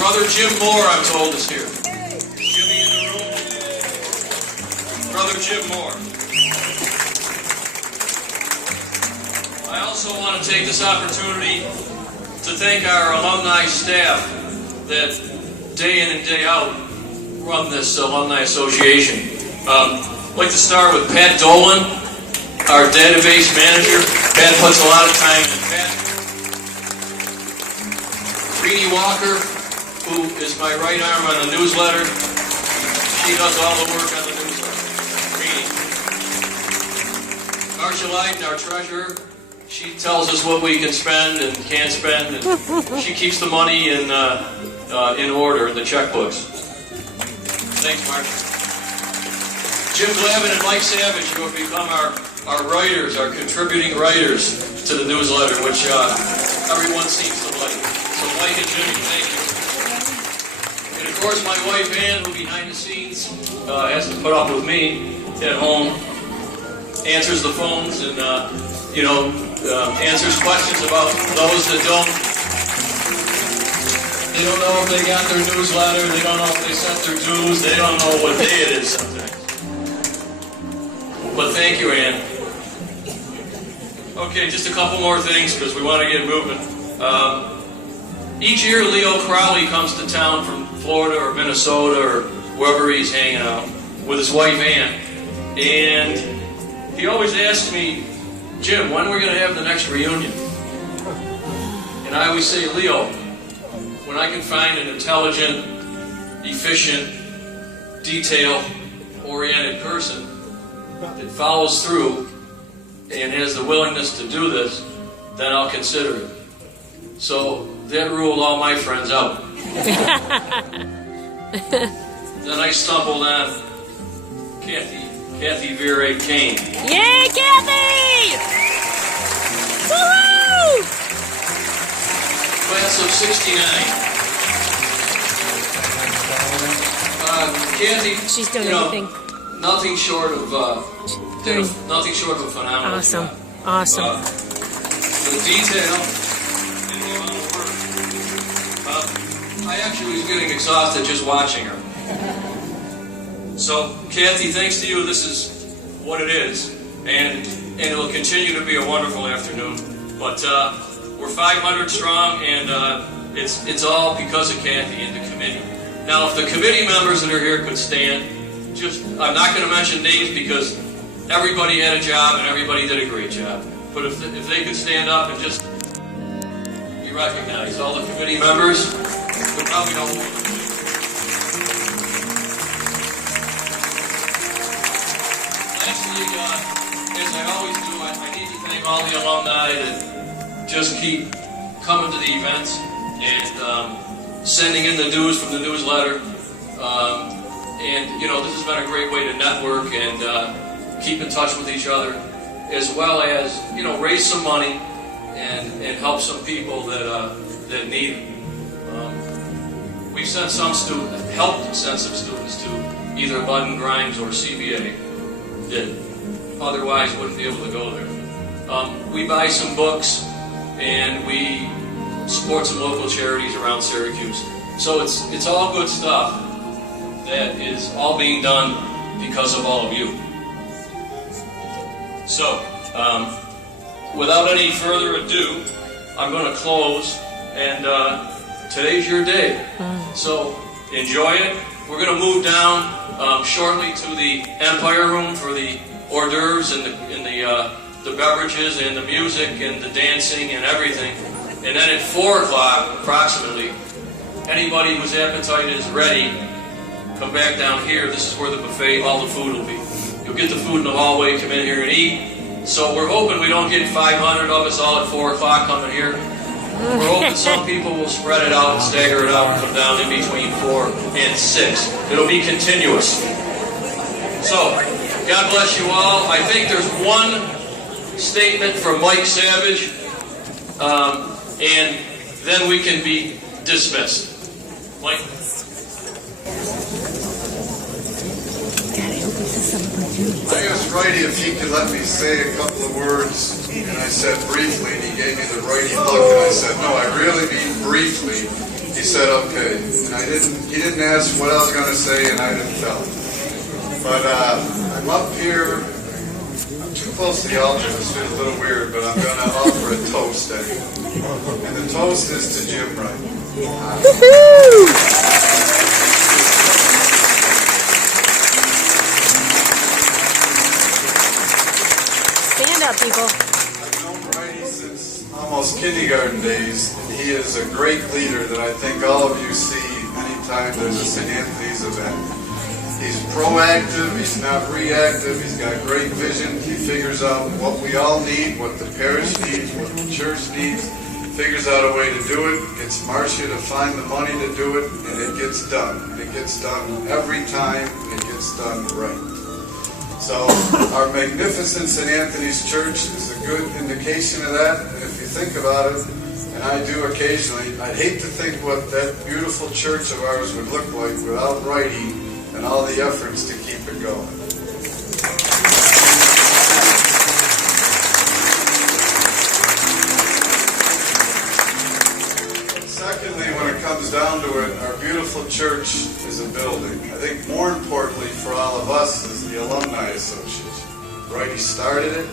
Brother Jim Moore, I'm told, is here. Is Jimmy in the room? Brother Jim Moore. I also want to take this opportunity to thank our alumni staff that day in and day out run this alumni association. I'd like to start with Pat Dolan, our database manager. Pat puts a lot of time in. Pat. Reedy Walker, who is my right arm on the newsletter. She does all the work on the newsletter. Reedy. Marcia Leiden, our treasurer. She tells us what we can spend and can't spend, and she keeps the money in order in the checkbooks. Thanks, Marcia. Jim Glavin and Mike Savage, who have become our writers, our contributing writers to the newsletter, which everyone seems to like. So Mike and Jimmy, thank you. And of course, my wife Ann, who behind the scenes has to put up with me at home, answers the phones and answers questions about those that don't. They don't know if they got their newsletter. They don't know if they sent their dues. They don't know what day it is sometimes. But thank you, Ann. Okay, just a couple more things because we want to get moving. Each year, Leo Crowley comes to town from Florida or Minnesota or wherever he's hanging out with his wife, Ann. And he always asks me, Jim, when are we going to have the next reunion? And I always say, Leo, when I can find an intelligent, efficient, detail-oriented person that follows through and has the willingness to do this, then I'll consider it. So that ruled all my friends out. Then I stumbled on Kathy Vera Kane. Yay, Kathy! Woohoo! Class of '69. Kathy, she's done everything. Nothing short of nothing short of a phenomenal Awesome. job. Awesome. The detail and the amount of work. I actually was getting exhausted just watching her. So, Kathy, thanks to you, this is what it is, and it'll continue to be a wonderful afternoon. But we're 500 strong, and it's all because of Kathy and the committee. Now, if the committee members that are here could stand, I'm not going to mention names because everybody had a job and everybody did a great job. But if they could stand up and just be recognized, all the committee members, we probably don't. Lastly, as I always do, I need to thank all the alumni that just keep coming to the events and sending in the dues from the newsletter. And this has been a great way to network and keep in touch with each other, as well as raise some money and help some people that need it. We've sent helped send some students to either Bud & Grimes or CBA that otherwise wouldn't be able to go there. We buy some books and we support some local charities around Syracuse. So it's all good stuff that is all being done because of all of you. So, without any further ado, I'm going to close, and today's your day. So, enjoy it. We're going to move down shortly to the Empire Room for the hors d'oeuvres and the beverages and the music and the dancing and everything. And then at 4 o'clock, approximately, anybody whose appetite is ready, come back down here. This is where the buffet, all the food will be. You'll get the food in the hallway, come in here and eat. So we're hoping we don't get 500 of us all at 4 o'clock coming here. We're hoping some people will spread it out, stagger it out, and come down in between 4 and 6. It'll be continuous. So, God bless you all. I think there's one statement from Mike Savage, and then we can be dismissed. Mike? I asked Righty if he could let me say a couple of words, and I said briefly, and he gave me the righty look, and I said, no, I really mean briefly, he said okay. And he didn't ask what I was going to say, and I didn't tell him. But I'm up here. I'm too close to the altar. This feels a little weird, but I'm going to offer a toast anyway. And the toast is to Jim Wright. Stand up, people. I've known Righty since almost kindergarten days, and he is a great leader that I think all of you see anytime there's a St. Anthony's event. He's proactive, he's not reactive, he's got great vision, he figures out what we all need, what the parish needs, what the church needs, figures out a way to do it, gets Marcia to find the money to do it, and it gets done. And it gets done every time, and it gets done right. So our magnificent St. Anthony's Church is a good indication of that. And if you think about it, and I do occasionally, I'd hate to think what that beautiful church of ours would look like without Righty and all the efforts to keep it going. Secondly, when it comes down to it, our beautiful church is a building. I think more importantly for all of us is the Alumni Association. Righty started it.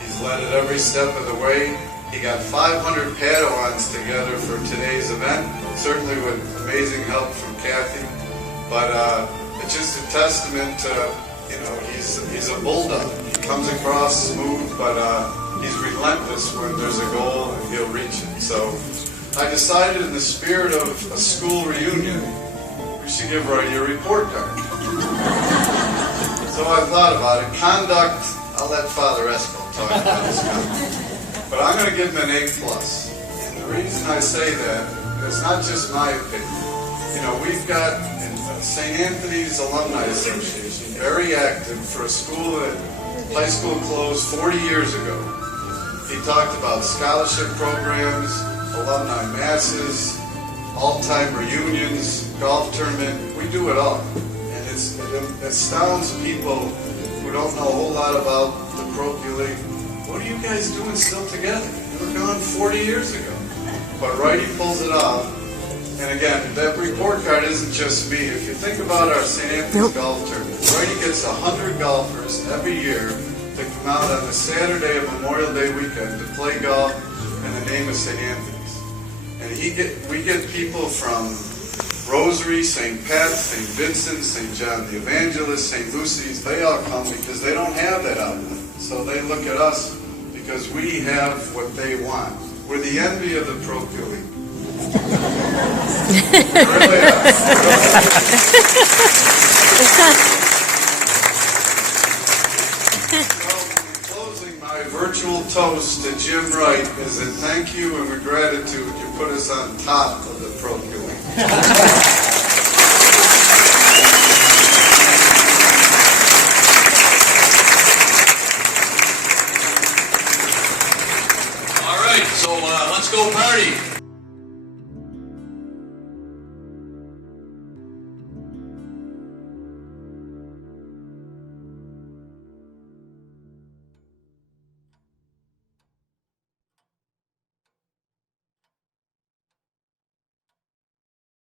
He's led it every step of the way. He got 500 Padawans together for today's event, certainly with amazing help from Kathy. But it's just a testament to, he's a bulldog. He comes across smooth, but he's relentless when there's a goal and he'll reach it. So I decided in the spirit of a school reunion, we should give Righty a report card. So I thought about it. Conduct, I'll let Father Esco talk about his conduct. But I'm going to give him an A+. And the reason I say that, it's not just my opinion. We've got St. Anthony's Alumni Association, very active for a school that high school closed 40 years ago. He talked about scholarship programs, alumni masses, all-time reunions, golf tournament. We do it all. And it astounds people who don't know a whole lot about the parochial league. What are you guys doing still together? You were gone 40 years ago. But Righty pulls it off. And again, that report card isn't just me. If you think about our St. Anthony's golf tournament, Righty gets 100 golfers every year to come out on the Saturday of Memorial Day weekend to play golf in the name of St. Anthony's. And we get people from Rosary, St. Pat's, St. Vincent, St. John the Evangelist, St. Lucy's. They all come because they don't have that outlet. So they look at us because we have what they want. We're the envy of the parochial league. Really are. In closing, my virtual toast to Jim Wright is that thank you and with gratitude you put us on top of the parochial league.